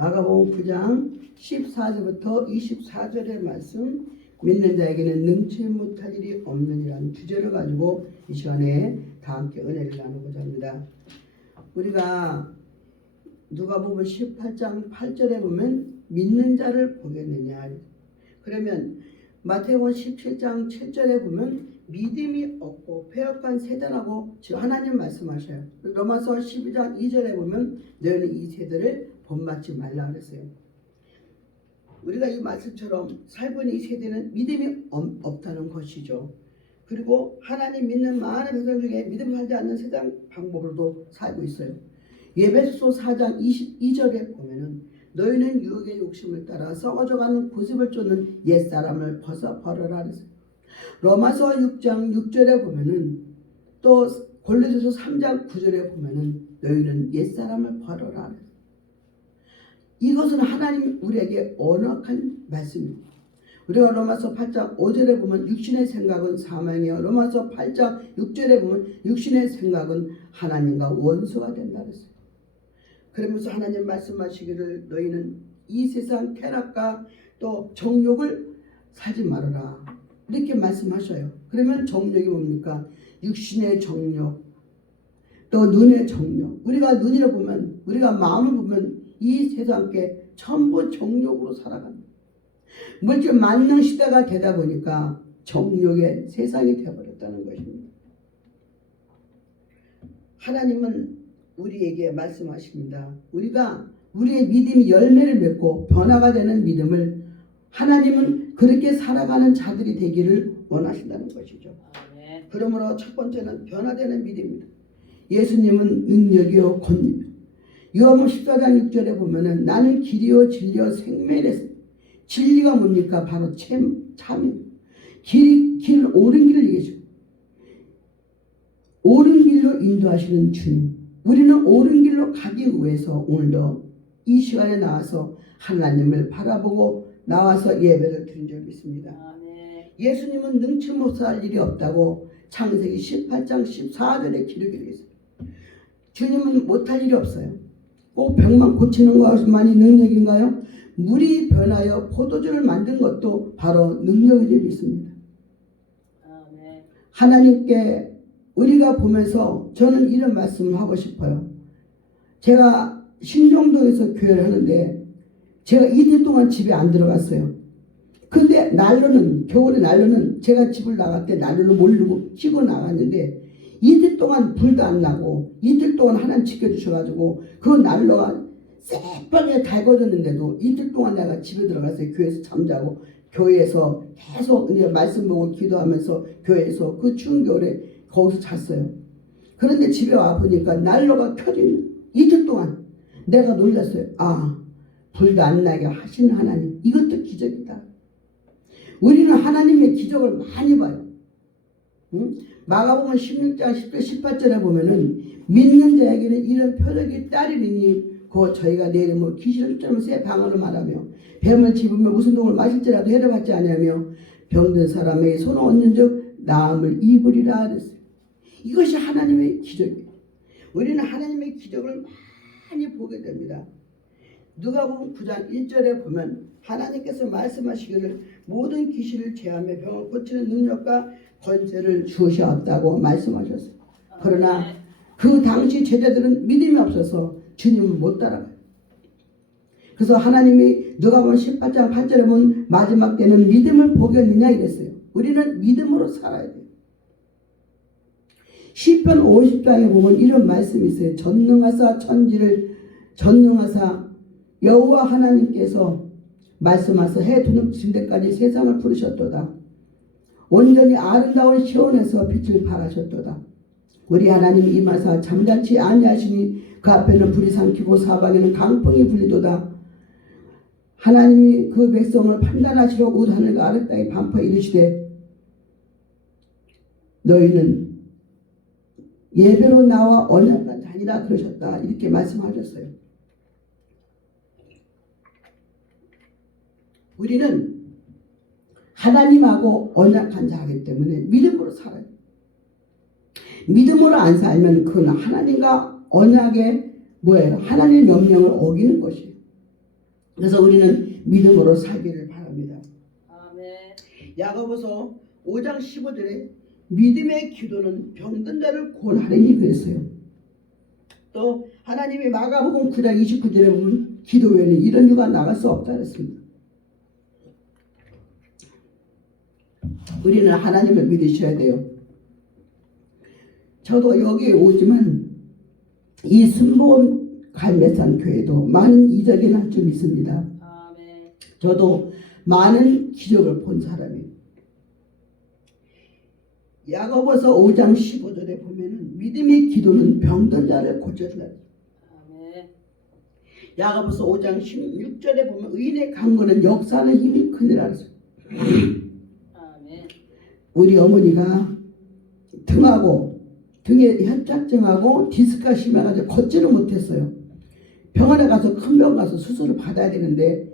마가복음 9장 14절부터 24절의 말씀, 믿는 자에게는 능치 못할 일이 없느니라는 주제를 가지고 이 시간에 다 함께 은혜를 나누고자 합니다. 우리가 누가복음 18장 8절에 보면 믿는 자를 보겠느냐, 그러면 마태복음 17장 7절에 보면 믿음이 없고 패역한 세대라고 하나님 말씀하셔요. 로마서 12장 2절에 보면 너희는 이 세대를 본받지 말라 그랬어요. 우리가 이 말씀처럼 살고 있는 이 세대는 믿음이 없다는 것이죠. 그리고 하나님 믿는 많은 백성 중에 믿음 살지 않는 세상 방법으로도 살고 있어요. 에베소서 4장 22절에 보면은 너희는 유혹의 욕심을 따라 썩어져가는 고집을 쫓는 옛사람을 벗어버려라 그랬어요. 로마서 6장 6절에 보면은 또 골로새서 3장 9절에 보면은 너희는 옛사람을 버려라 그랬어요. 이것은 하나님 우리에게 언약한 말씀입니다. 우리가 로마서 8장 5절에 보면 육신의 생각은 사망이요, 로마서 8장 6절에 보면 육신의 생각은 하나님과 원수가 된다 그랬어요. 그러면서 하나님 말씀하시기를 너희는 이 세상 쾌락과 또 정욕을 사지 말아라 이렇게 말씀하셔요. 그러면 정욕이 뭡니까? 육신의 정욕, 또 눈의 정욕. 우리가 눈으로 보면, 우리가 마음을 보면 이 세상께 전부 정욕으로 살아갑니다. 물질 만능 시대가 되다 보니까 정욕의 세상이 되어버렸다는 것입니다. 하나님은 우리에게 말씀하십니다. 우리가 우리의 믿음이 열매를 맺고 변화가 되는 믿음을, 하나님은 그렇게 살아가는 자들이 되기를 원하신다는 것이죠. 그러므로 첫 번째는 변화되는 믿음입니다. 예수님은 능력이요 권위입니다. 요한복음 14장 6절에 보면은 나는 길이요 진리요 생명이랬어요. 진리가 뭡니까? 바로 참입니다. 길 옳은 길을 얘기해줘요. 옳은 길로 인도하시는 주님, 우리는 옳은 길로 가기 위해서 오늘도 이 시간에 나와서 하나님을 바라보고 나와서 예배를 드린 적이 있습니다. 예수님은 능치 못할 일이 없다고 창세기 18장 14절에 기록이 되어 있어요. 주님은 못할 일이 없어요. 꼭 병만 고치는 것만이 능력인가요? 물이 변하여 포도주를 만든 것도 바로 능력이지 믿습니다. 하나님께 우리가 보면서 저는 이런 말씀을 하고 싶어요. 제가 신정동에서 교회를 하는데 제가 이틀 동안 집에 안 들어갔어요. 근데 난로는, 겨울에 난로는 제가 집을 나갈 때 난로를 모르고 켜고 나갔는데 이틀 동안 불도 안 나고 이틀 동안 하나님 지켜주셔가지고 그 난로가 새빨게 달궈졌는데도 이틀 동안 내가 집에 들어갔어요. 교회에서 잠자고 교회에서 계속 말씀 보고 기도하면서 교회에서 그 추운 겨울에 거기서 잤어요. 그런데 집에 와보니까 난로가 켜져 있는, 이틀 동안 내가 놀랐어요. 아, 불도 안 나게 하시는 하나님, 이것도 기적이다. 우리는 하나님의 기적을 많이 봐요. 응? 마가복음 16장 10절 18절에 보면은 믿는 자에게는 이런 표적이 따르리니 그 저희가 내일 뭐 귀신을 쫓으면 새 방언을 말하며 뱀을 집으며 무슨 동을 마실지라도 해를 받지 아니하며 병든 사람에게 손을 얹는 즉 나음을 입으리라 그랬어요. 이것이 하나님의 기적이에요. 우리는 하나님의 기적을 많이 보게 됩니다. 누가복음 9장 1절에 보면 하나님께서 말씀하시기를 모든 귀신을 제하며 병을 고치는 능력과 권세를 주셨다고 말씀하셨어요. 그러나 그 당시 제자들은 믿음이 없어서 주님을 못 따라가요. 그래서 하나님이 누가복음 18장 8절에 보면 마지막 때는 믿음을 보겠느냐 이랬어요. 우리는 믿음으로 살아야 돼요. 시편 50장에 보면 이런 말씀이 있어요. 전능하사 천지를 전능하사 여호와 하나님께서 말씀하사 해 두는 진대까지 세상을 부르셨도다. 온전히 아름다운 시온에서 빛을 발하셨도다. 우리 하나님 임하사 잠잠치 아니하시니 그 앞에는 불이 삼키고 사방에는 강풍이 불리도다. 하나님이 그 백성을 판단하시러 우 하늘과 아래 땅에 반포에 이르시되 너희는 예배로 나와 언약한 자니라 그러셨다. 이렇게 말씀하셨어요. 우리는 하나님하고 언약한 자이기 때문에 믿음으로 살아요. 믿음으로 안 살면 그건 하나님과 언약의 뭐예요? 하나님의 명령을 어기는 것이에요. 그래서 우리는 믿음으로 살기를 바랍니다. 아멘. 야고보서 5장 15절에 믿음의 기도는 병든 자를 구원하리니 그랬어요. 또 하나님이 마가복음 9장 29절에 보면 기도 외에는 이런 이유가 나갈 수 없다 그랬습니다. 우리는 하나님을 믿으셔야 돼요. 저도 여기에 오지만 이 순복음 갈매산 교회도 많은 이적이 날 좀 있습니다. 아멘. 저도 많은 기적을 본 사람이에요. 야고보서 5장 15절에 보면은 믿음의 기도는 병든 자를 고쳐준다. 아멘. 야고보서 5장 16절에 보면 의인의 강구는 역사하는 힘이 크니라 그랬어요. 아멘. 우리 어머니가 등에 협착증하고 디스크가 심해가지고 걷지를 못했어요. 병원에 가서 큰 병원 가서 수술을 받아야 되는데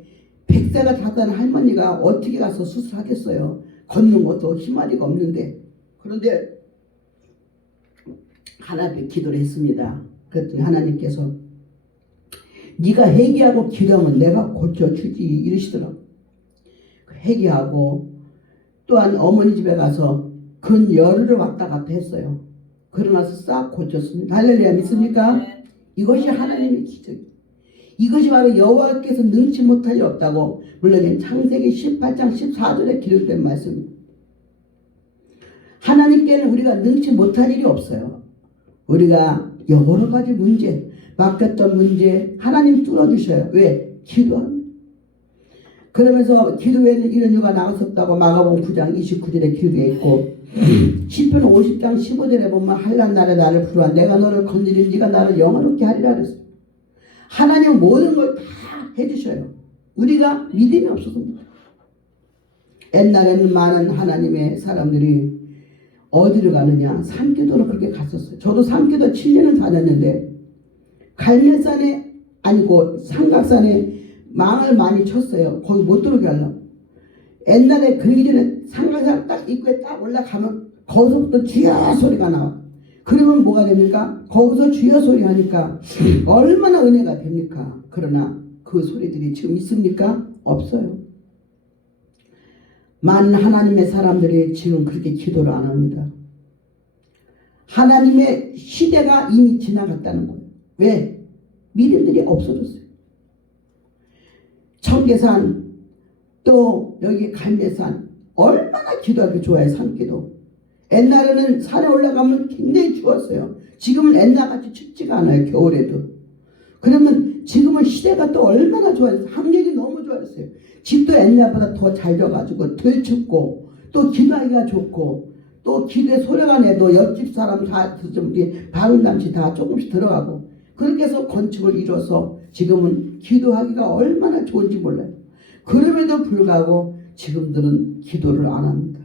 100세가 다 된 할머니가 어떻게 가서 수술하겠어요. 걷는 것도 힘아리가 없는데. 그런데 하나님께 기도를 했습니다. 그랬더니 하나님께서 네가 회개하고 기도하면 내가 고쳐주지 이러시더라고요. 회개하고 또한 어머니 집에 가서 근 열흘을 왔다 갔다 했어요. 그러나서 싹 고쳤습니다. 할렐루야 믿습니까? 아멘. 이것이 하나님의 기적이에요. 이것이 바로 여호와께서 능치 못할 일 없다고 물론 창세기 18장 14절에 기록된 말씀입니다. 하나님께는 우리가 능치 못할 일이 없어요. 우리가 여러 가지 문제, 맡겼던 문제 하나님 뚫어주셔요. 왜? 기도합니다. 그러면서 기도에는 이런 이유가 나왔었다고 마가복음 9장 29절에 기록되어 있고 시편 50장 15절에 보면 한란 날에 나를 부르라 내가 너를 건지리 네가 나를 영화롭게 하리라 그랬어요. 하나님은 모든 걸 다 해주셔요. 우리가 믿음이 없어서 옛날에는 많은 하나님의 사람들이 어디로 가느냐 산기도로 그렇게 갔었어요. 저도 산기도 7년을 다녔는데 갈매산에 아니고 삼각산에 망을 많이 쳤어요. 거기 못 들어오게 하려고. 옛날에 그러기 전에 삼각산 딱 입구에 딱 올라가면 거기서부터 주여 소리가 나와. 그러면 뭐가 됩니까? 거기서 주여 소리 하니까 얼마나 은혜가 됩니까? 그러나 그 소리들이 지금 있습니까? 없어요. 많은 하나님의 사람들이 지금 그렇게 기도를 안 합니다. 하나님의 시대가 이미 지나갔다는 거예요. 왜? 믿음들이 없어졌어요. 청계산 또 여기 갈매산 얼마나 기도하기 좋아요. 산기도. 옛날에는 산에 올라가면 굉장히 추웠어요. 지금은 옛날같이 춥지가 않아요. 겨울에도. 그러면 지금은 시대가 또 얼마나 좋아졌어요. 환경이 너무 좋아졌어요. 집도 옛날보다 더 잘 져가지고 덜 춥고 또 기도하기가 좋고 또 기도에 소리가 내도 옆집 사람 다 방음 잠시 다 조금씩 들어가고 그렇게 해서 건축을 이뤄서 지금은 기도하기가 얼마나 좋은지 몰라요. 그럼에도 불구하고 지금들은 기도를 안 합니다.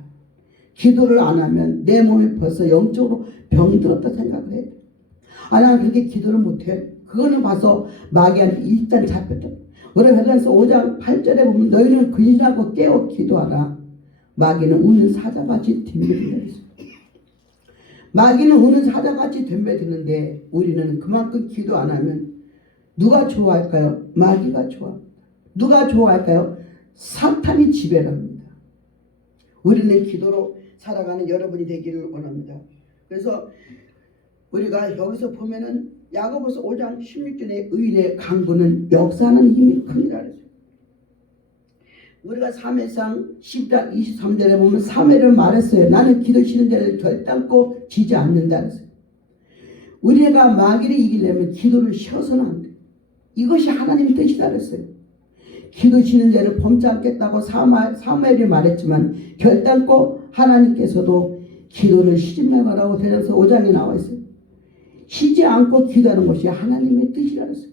기도를 안 하면 내 몸이 벌써 영적으로 병들었다 생각을 해요. 나는 그렇게 기도를 못해. 그거는 봐서 마귀한테 일단 잡혔다. 우리 베드로서 5장 8절에 보면 너희는 근신하고 깨어 기도하라. 마귀는 우는 사자같이 덤벼드는다. 마귀는 우는 사자같이 덤벼드는데 우리는 그만큼 기도 안 하면 누가 좋아할까요? 마귀가 좋아합니다. 누가 좋아할까요? 사탄이 지배를 합니다. 우리는 기도로 살아가는 여러분이 되기를 원합니다. 그래서 우리가 여기서 보면은 야고보서 5장 16절에 의인의 강구는 역사하는 힘이 크니라 그랬어요. 우리가 사무엘상 10장 23절에 보면 사무엘은 말했어요. 나는 기도 쉬는 자를 결단코 지지 않는다 그랬어요. 우리가 마귀를 이기려면 기도를 쉬어서는 안 돼요. 이것이 하나님의 뜻이다 그랬어요. 기도 쉬는 자를 범치 않겠다고 사무엘이 말했지만 결단코 하나님께서도 기도를 쉬지 말라고 대전서 5장에 나와 있어요. 쉬지 않고 기도하는 것이 하나님의 뜻이라 했어요.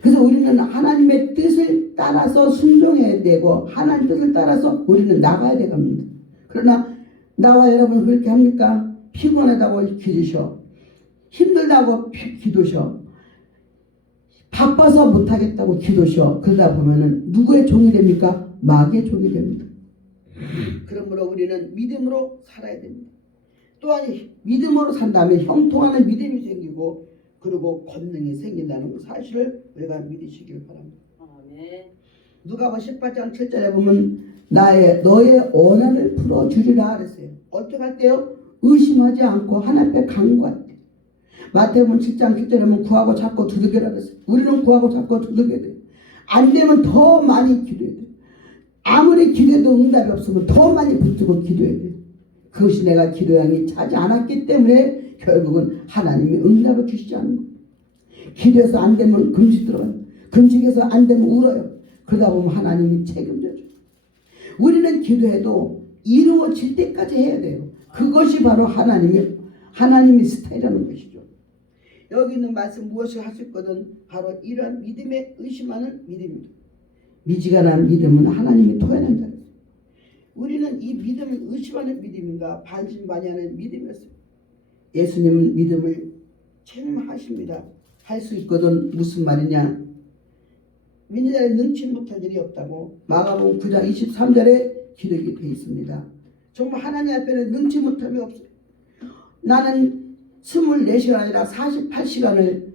그래서 우리는 하나님의 뜻을 따라서 순종해야 되고 하나님의 뜻을 따라서 우리는 나가야 되겁니다. 그러나 나와 여러분 그렇게 합니까? 피곤하다고 기도셔. 힘들다고 기도셔. 바빠서 못하겠다고 기도셔. 그러다 보면은 누구의 종이 됩니까? 마귀의 종이 됩니다. 그러므로 우리는 믿음으로 살아야 됩니다. 또한 믿음으로 산다면 형통하는 믿음이 생기고 그리고 권능이 생긴다는 사실을 우리가 믿으시길 바랍니다. 아멘. 누가복음 18장 7절에 보면 너의 원한을 풀어주리라 그랬어요. 어떻게 할 때요? 의심하지 않고 하나님께 간구할 때. 마태복음 7장 7절에 보면 구하고 찾고 두들겨라 그랬어요. 우리는 구하고 찾고 두들겨야 돼요. 안 되면 더 많이 기도해야 돼요. 아무리 기도해도 응답이 없으면 더 많이 붙들고 기도해야 돼요. 그것이 내가 기도량이 차지 않았기 때문에 결국은 하나님이 응답을 주시지 않는 거예요. 기도해서 안 되면 금식 들어가요. 금식해서 안 되면 울어요. 그러다 보면 하나님이 책임져줘요. 우리는 기도해도 이루어질 때까지 해야 돼요. 그것이 바로 하나님의 스타일이라는 것이죠. 여기 있는 말씀 무엇을 할 수 있거든? 바로 이런 믿음에 의심하는 믿음입니다. 미지근한 믿음은 하나님이 토해낸 자예요. 우리는 이 믿음을 의심하는 믿음인가 반신반의하는 믿음이었어요. 예수님은 믿음을 체험하십니다. 할 수 있거든. 무슨 말이냐? 믿는 자는 능치 못할 일이 없다고 마가복음 9장 23절에 기록이 되어 있습니다. 정말 하나님 앞에는 능치 못함이 없어요. 나는 24시간 아니라 48시간을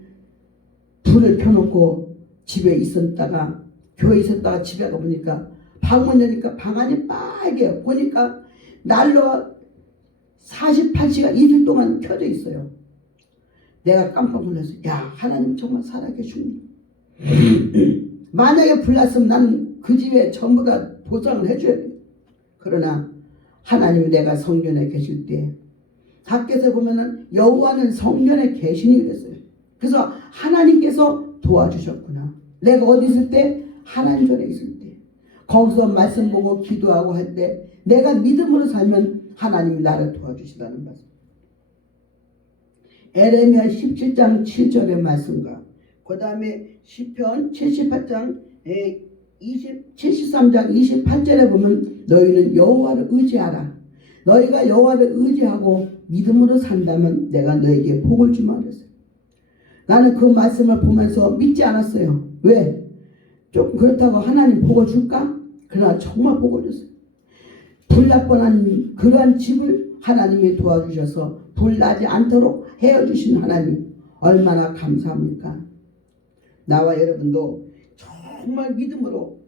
불을 켜놓고 집에 있었다가 교회에 있었다가 집에 가보니까 방문 여니까 방안이 빨개요. 보니까 난로가 48시간 이틀 동안 켜져 있어요. 내가 깜빡 놀랐어요. 야, 하나님 정말 살아계시군요. 만약에 불났으면 나는 그 집에 전부 다 보상을 해줘야 돼요. 그러나 하나님이 내가 성전에 계실 때 밖에서 보면은 여호와는 성전에 계시니 그랬어요. 그래서 하나님께서 도와주셨구나. 내가 어디 있을 때? 하나님 전에 있을 때. 거기서 말씀 보고 기도하고 할 때 내가 믿음으로 살면 하나님이 나를 도와주시다는 말씀. 에레미야 17장 7절의 말씀과 그 다음에 시편 78장 73장 28절에 보면 너희는 여호와를 의지하라. 너희가 여호와를 의지하고 믿음으로 산다면 내가 너에게 복을 주마 그랬어요. 나는 그 말씀을 보면서 믿지 않았어요. 왜? 좀 그렇다고 하나님 복을 줄까? 그러나 정말 복을 줬어요. 불날 뻔한 그러한 집을 하나님이 도와주셔서 불나지 않도록 헤어주신 하나님 얼마나 감사합니까? 나와 여러분도 정말 믿음으로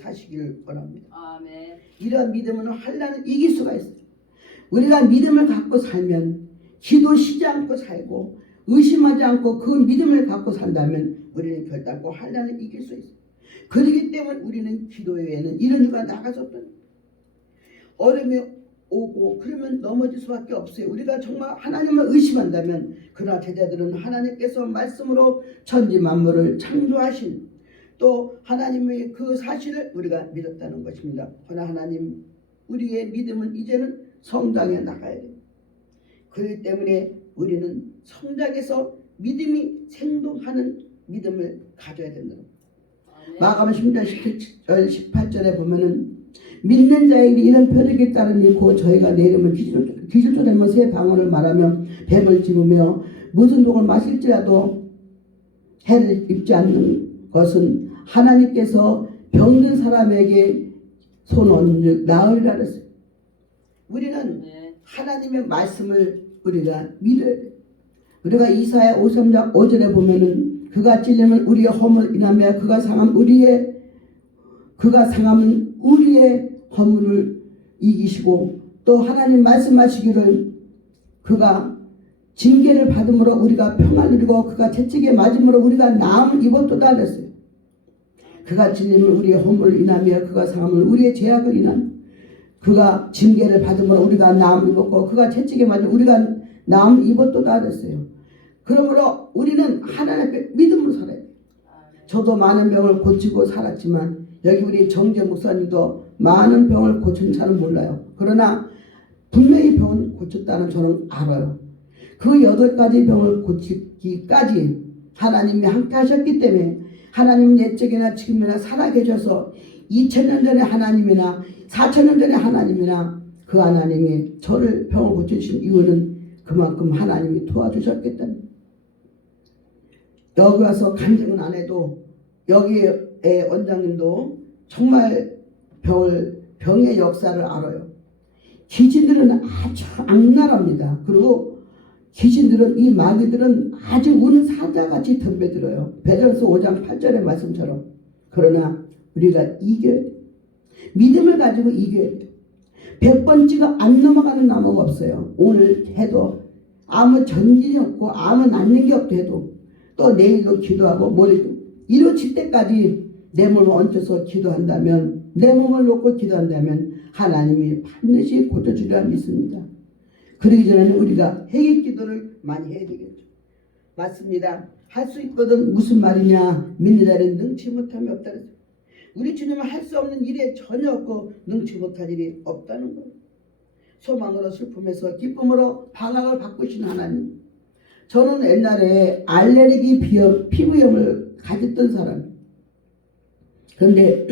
사시기를 원합니다. 아멘. 이러한 믿음은 환난을 이길 수가 있어요. 우리가 믿음을 갖고 살면 기도 쉬지 않고 살고 의심하지 않고 그 믿음을 갖고 산다면 우리는 결단코 환난을 이길 수 있어요. 그렇기 때문에 우리는 기도 외에는 이런 이유가 나갈 수 없다. 어려움이 오고 그러면 넘어질 수밖에 없어요. 우리가 정말 하나님을 의심한다면 그러나 제자들은 하나님께서 말씀으로 천지 만물을 창조하신 또 하나님의 그 사실을 우리가 믿었다는 것입니다. 그러나 하나님 우리의 믿음은 이제는 성장해 나가야 돼요. 그렇기 때문에 우리는 성장해서 믿음이 생동하는 믿음을 가져야 된다. 마가복음 10장 17절 18절에 보면은 믿는 자에게 이런 표적이 따르니 곧 저희가 내리면 귀신을 쫓아내며 새 방언을 말하며 뱀을 집으며 무슨 독을 마실지라도 해를 입지 않는 것은 하나님께서 병든 사람에게 손 얹어 나으리라 그랬어요. 우리는 하나님의 말씀을 우리가 믿어야 돼요. 우리가 이사야 53장 5절에 보면은 그가 찔리면 우리의 허물 인하며 그가 상하면 우리의 허물을 이기시고 또 하나님 말씀하시기를 그가 징계를 받음으로 우리가 평안을 누리고 그가 채찍에 맞음으로 우리가 나음을 입었도다 그랬어요. 그가 찔리면 우리의 허물을 인하며 그가 상하면 우리의 죄악을 인하며 그가 징계를 받음으로 우리가 나음을 입었고 그가 채찍에 맞으면 우리가 나음을 입었도다 그랬어요. 그러므로 우리는 하나님 앞에 믿음으로 살아야 돼요. 저도 많은 병을 고치고 살았지만 여기 우리 정재 목사님도 많은 병을 고친지는 몰라요. 그러나 분명히 병은 고쳤다는 저는 알아요. 그 8가지 병을 고치기까지 하나님이 함께 하셨기 때문에 하나님 옛적이나 지금이나 살아계셔서 2000년 전에 하나님이나 4000년 전에 하나님이나 그 하나님이 저를 병을 고쳐주신 이유는 그만큼 하나님이 도와주셨기 때문에 여기 와서 간증은 안 해도 여기의 원장님도 정말 병의 역사를 알아요. 귀신들은 아주 악랄합니다. 그리고 귀신들은 이 마귀들은 아주 운사자같이 덤벼들어요. 베드로서 5장 8절의 말씀처럼. 그러나 우리가 이겨야 돼. 믿음을 가지고 이겨야 돼. 100번 찍어 안 넘어가는 나무가 없어요. 오늘 해도 아무 전진이 없고 아무 낫는 게 없도 해도 또 내일도 기도하고 모레도 이루어질 때까지 내 몸을 얹혀서 기도한다면, 내 몸을 놓고 기도한다면 하나님이 반드시 고쳐주리라 믿습니다. 그러기 전에는 우리가 회개 기도를 많이 해야 되겠죠. 맞습니다. 할 수 있거든. 무슨 말이냐. 믿는 자는 능치 못함이 없다. 우리 주님은 할 수 없는 일에 전혀 없고 능치 못할 일이 없다는 거예요. 소망으로 슬픔에서 기쁨으로 방황을 바꾸신 하나님. 저는 옛날에 알레르기 피부염을 가졌던 사람. 그런데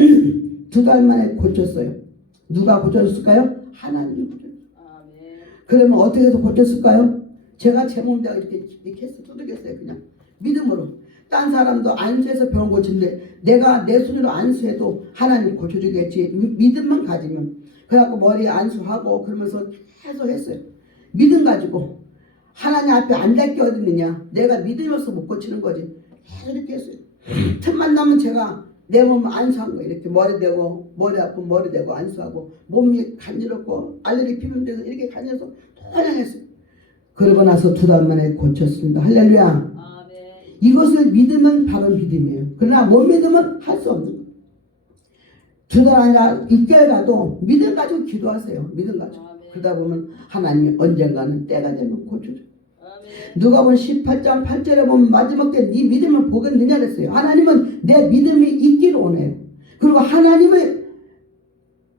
2달 만에 고쳤어요. 누가 고쳤을까요? 하나님이 고쳤어요. 아멘. 그러면 어떻게 해서 고쳤을까요? 제가 제 몸에다가 이렇게 해서 두들겼어요. 그냥 믿음으로. 딴 사람도 안수해서 병 고치는데 내가 내 손으로 안수해도 하나님 고쳐주겠지. 믿음만 가지면. 그래갖고 머리에 안수하고 그러면서 계속 했어요. 믿음 가지고. 하나님 앞에 안 될 게 어디 있느냐. 내가 믿음이 없어서 못 고치는 거지. 계속 이렇게 했어요. 틈만 나면 제가 내 몸을 안수한 거예요. 이렇게 머리 대고, 머리 아프면 머리 대고 안수하고, 몸이 간지럽고 알레르기 피부돼서 이렇게 간지러서 토량했어요. 그러고 나서 2달 만에 고쳤습니다. 할렐루야. 아멘. 이것을 믿으면 바로 믿음이에요. 그러나 못 믿으면 할 수 없는 거예요. 2달 아니라 6개월이라도 믿음 가지고 기도하세요. 믿음 가지고. 아멘. 그러다 보면 하나님이 언젠가는 때가 되면 고쳐줘요. 아멘. 누가복음 18장 8절에 보면 마지막 때 네 믿음을 보겠느냐 그랬어요. 하나님은 내 믿음이 있기를 원해요. 그리고 하나님을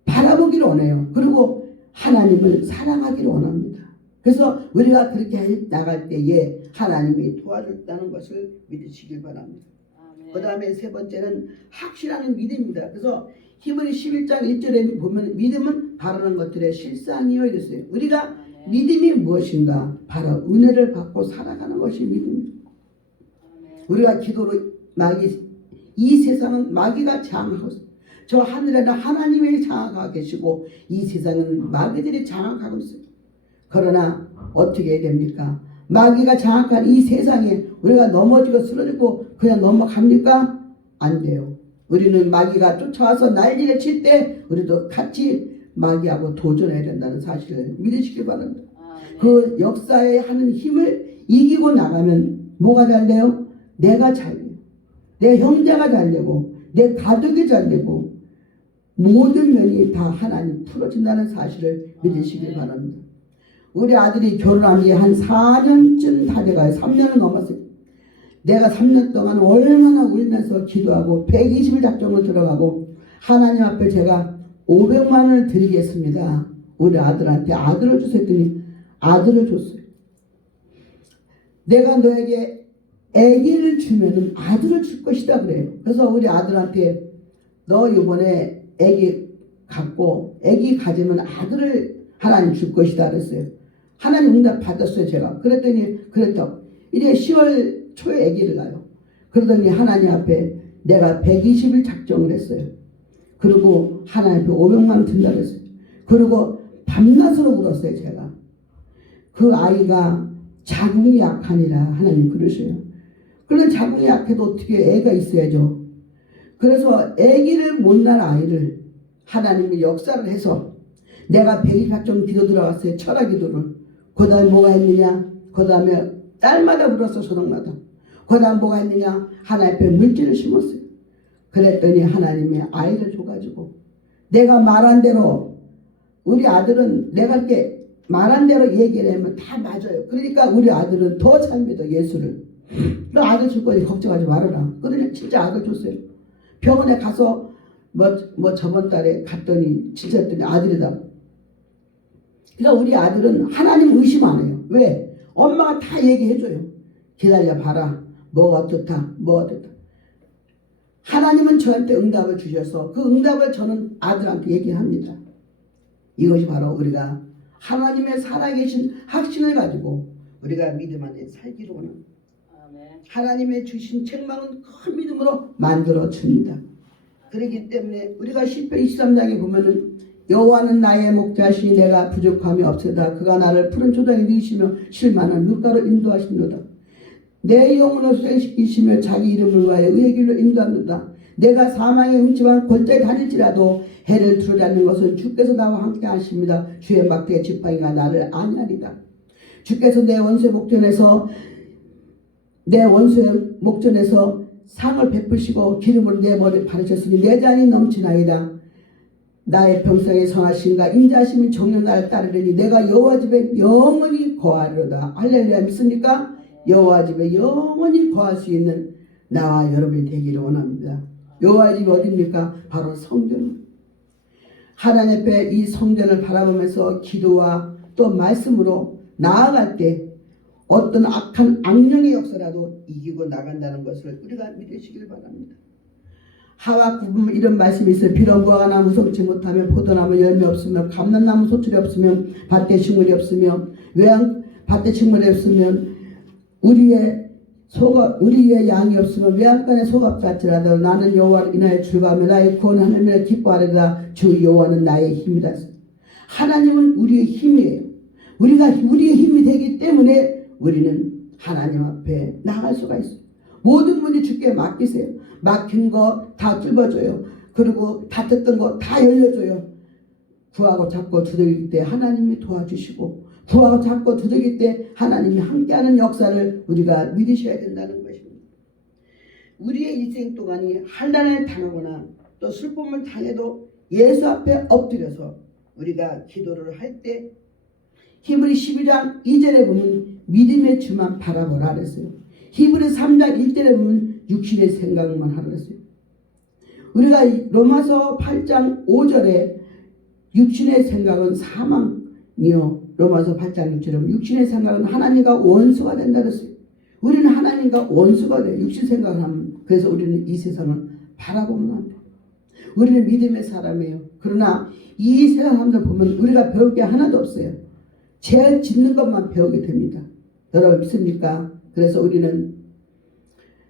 바라보기를 원해요. 그리고 하나님을 사랑하기를 원합니다. 그래서 우리가 그렇게 나갈 때에 하나님이 도와줬다는 것을 믿으시길 바랍니다. 아멘. 그 다음에 세 번째는 확실한 믿음입니다. 그래서 히브리 11장 1절에 보면 믿음은 바라는 것들의 실상이요 이랬어요. 우리가 아멘. 믿음이 무엇인가? 바로 은혜를 받고 살아가는 것이 믿음입니다. 아멘. 우리가 기도로 이 세상은 마귀가 장악하고 있어요. 저 하늘에는 하나님이 장악하고 계시고 이 세상은 마귀들이 장악하고 있어요. 그러나 어떻게 해야 됩니까? 마귀가 장악한 이 세상에 우리가 넘어지고 쓰러지고 그냥 넘어갑니까? 안 돼요. 우리는 마귀가 쫓아와서 난리를 칠 때 우리도 같이 마귀하고 도전해야 된다는 사실을 믿으시길 바랍니다. 아멘. 그 역사에 하는 힘을 이기고 나가면 뭐가 잘 돼요? 내가 잘 돼요. 내 형제가 잘 되고 내 가족이 잘 되고 모든 면이 다 하나님 풀어진다는 사실을 믿으시길 바랍니다. 우리 아들이 결혼한 지 한 4년쯤 다 돼가요. 3년은 넘었어요. 내가 3년 동안 얼마나 울면서 기도하고 120일 작정을 들어가고 하나님 앞에 제가 500만 원을 드리겠습니다. 우리 아들한테 아들을 주세요 했더니 아들을 줬어요. 내가 너에게 아기를 주면은 아들을 줄 것이다 그래요. 그래서 우리 아들한테 너 이번에 아기 갖고 아기 가지면 아들을 하나님 줄 것이다 그랬어요. 하나님 응답 받았어요 제가. 그랬더니 그랬죠. 이제 10월 초에 아기를 가요. 그러더니 하나님 앞에 내가 120일 작정을 했어요. 그리고 하나님 앞에 500만 원 든다 그랬어요. 그리고 밤낮으로 울었어요 제가. 그 아이가 자궁이 약하니라 하나님 그러셔요. 그런데 자궁이 약해도 어떻게 애가 있어야죠. 그래서 아기를 못 낳은 아이를 하나님이 역사를 해서 내가 120작정 기도 들어갔어요. 철학 기도를. 그 다음에 뭐가 했느냐. 그 다음에 딸마다 울었어 소동마다. 그 다음 뭐가 했느냐. 하나님 앞에 물질을 심었어요. 그랬더니 하나님이 아이를 줘가지고 내가 말한 대로 우리 아들은 내가 이렇게 말한 대로 얘기를 하면 다 맞아요. 그러니까 우리 아들은 더 잘 믿어 예수를. 너 아들 줄 거니 걱정하지 말아라. 그러니 진짜 아들 줬어요. 병원에 가서 뭐 저번 달에 갔더니 진짜 했더니 아들이다. 그러니까 우리 아들은 하나님 의심 안 해요. 왜? 엄마가 다 얘기해줘요. 기다려 봐라. 뭐가 어떻다. 뭐가 어떻다. 하나님은 저한테 응답을 주셔서 그 응답을 저는 아들한테 얘기합니다. 이것이 바로 우리가 하나님의 살아계신 확신을 가지고 우리가 믿음 안에 살기로 원합니다. 아멘. 하나님의 주신 책망은 큰 믿음으로 만들어 줍니다. 그렇기 때문에 우리가 시편 23장에 보면은 여호와는 나의 목자시니 내가 부족함이 없으다. 그가 나를 푸른 초장에 누이시며 실만한 물가로 인도하시노다. 내 영혼을 수행시키시며 자기 이름을 위하여 의의 길로 인도하노다. 내가 사망의 음침한 골짜기 다닐지라도 해를 두르지 않는 것은 주께서 나와 함께 하십니다. 주의 막대의 지팡이가 나를 안하리다. 주께서 내 원수의 목전에서 상을 베푸시고 기름으로 내 머리를 바르셨으니 내 잔이 넘치나이다. 나의 평생의 선하심과 인자하심이 정녕 나를 따르리니 내가 여호와 집에 영원히 거하리로다. 할렐루야. 믿습니까? 여호와 집에 영원히 거할 수 있는 나와 여러분이 되기를 원합니다. 여호와 집이 어디입니까? 바로 성전. 하나님 앞에 이 성전을 바라보면서 기도와 또 말씀으로 나아갈 때 어떤 악한 악령의 역사라도 이기고 나간다는 것을 우리가 믿으시길 바랍니다. 하박국 보면 이런 말씀이 있어요. 비록 무화과 나무 성치 못하면 포도나무 열매 없으면 감람나무 소출이 없으면 밭에 식물이 없으면 밭에 식물이 없으면 우리의 양이 없으면 외양간에 소가 같지라도 나는 여호와를 인하여 즐거워하며 나의 구원 하나님을 기뻐하리라. 주 여호와는 나의 힘이다. 하나님은 우리의 힘이에요. 우리가 우리의 힘이 되기 때문에 우리는 하나님 앞에 나갈 수가 있어요. 모든 문이 주께 맡기세요. 막힌 거 다 뚫어줘요. 그리고 닫혔던 거 다 열려줘요. 구하고 잡고 두드릴 때 하나님이 도와주시고 구하고 잡고 두드릴 때 하나님이 함께하는 역사를 우리가 믿으셔야 된다는 것입니다. 우리의 일생 동안이 환난을 당하거나 또 슬픔을 당해도 예수 앞에 엎드려서 우리가 기도를 할 때 히브리 12장 2절에 보면 믿음의 주만 바라보라 그랬어요. 히브리 3장 1절에 보면 육신의 생각만 하라 그랬어요. 우리가 로마서 8장 5절에 육신의 생각은 사망이요. 로마서 8장 6절에 육신의 생각은 하나님과 원수가 된다 그랬어요. 우리는 하나님과 원수가 돼요. 육신 생각을 하면. 그래서 우리는 이 세상을 바라보면 안 돼요. 우리는 믿음의 사람이에요. 그러나 이 세상 사람들 보면 우리가 배울 게 하나도 없어요. 죄 짓는 것만 배우게 됩니다. 여러분 믿습니까? 그래서 우리는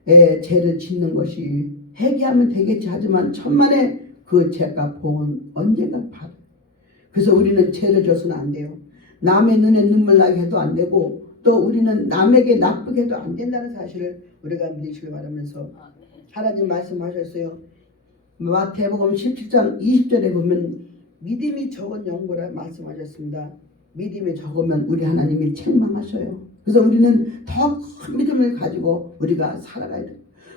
죄를 짓는 것이 회개하면 되겠지 하지만 천만에 그 죄가 복은 언젠가 받아요. 그래서 우리는 죄를 져서는 안 돼요. 남의 눈에 눈물 나게 해도 안 되고 또 우리는 남에게 나쁘게 해도 안 된다는 사실을 우리가 믿으시길 바라면서 하나님 말씀하셨어요. 마태복음 17장 20절에 보면 믿음이 적은 영고라 말씀하셨습니다. 믿음이 적으면 우리 하나님이 책망하셔요. 그래서 우리는 더 큰 믿음을 가지고 우리가 살아가야 돼요.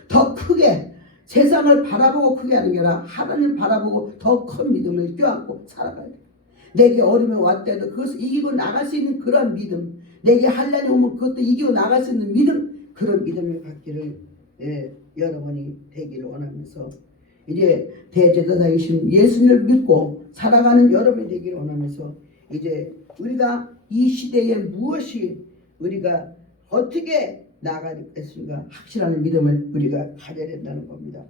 더 크게 세상을 바라보고 크게 하는 게 아니라 하나님 바라보고 더 큰 믿음을 껴안고 살아가야 돼요. 내게 어려움이 왔대도 그것을 이기고 나갈 수 있는 그런 믿음, 내게 환난이 오면 그것도 이기고 나갈 수 있는 믿음, 그런 믿음을 갖기를 여러분이 되기를 원하면서 이제 대제사장이신 예수님을 믿고 살아가는 여러분이 되기를 원하면서 이제 우리가 이 시대에 무엇이 우리가 어떻게 나아가겠습니까? 확실한 믿음을 우리가 가져야 된다는 겁니다.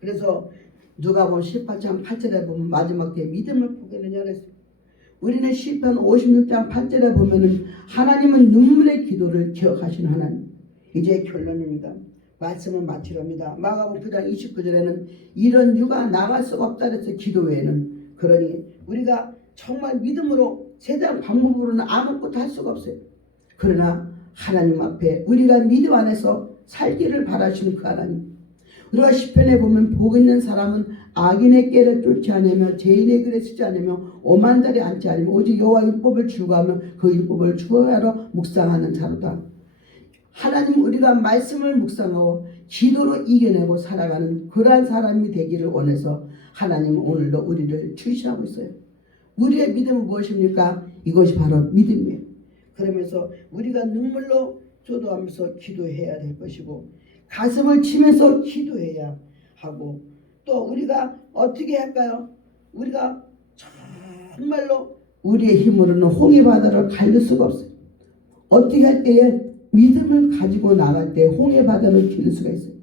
그래서 누가복음 18장 8절에 보면 마지막 때에 믿음을 포기하느냐 그랬어요. 우리는 시편 56장 8절에 보면은 하나님은 눈물의 기도를 기억하시는 하나님. 이제 결론입니다. 말씀을 마치랍니다. 마가복음 9장 29절에는 이런 유가 나갈 수가 없다 그래서 기도 외에는. 그러니 우리가 정말 믿음으로 세상 방법으로는 아무것도 할 수가 없어요. 그러나 하나님 앞에 우리가 믿음 안에서 살기를 바라시는 그 하나님. 우리가 시편에 보면 복 있는 사람은 악인의 꾀를 쫓지 않으며 죄인의 글에 쓰지 않으며 오만자리에 앉지 않으며 오직 여호와 율법을 즐거워하며 그 율법을 주어하러 묵상하는 자로다. 하나님 우리가 말씀을 묵상하고 기도로 이겨내고 살아가는 그러한 사람이 되기를 원해서 하나님은 오늘도 우리를 출시하고 있어요. 우리의 믿음은 무엇입니까? 이것이 바로 믿음이에요. 그러면서 우리가 눈물로 조도하면서 기도해야 될 것이고 가슴을 치면서 기도해야 하고 또 우리가 어떻게 할까요? 우리가 정말로 우리의 힘으로는 홍해 바다를 갈릴 수가 없어요. 어떻게 할 때에 믿음을 가지고 나갈 때 홍해 바다를 길을 수가 있어요.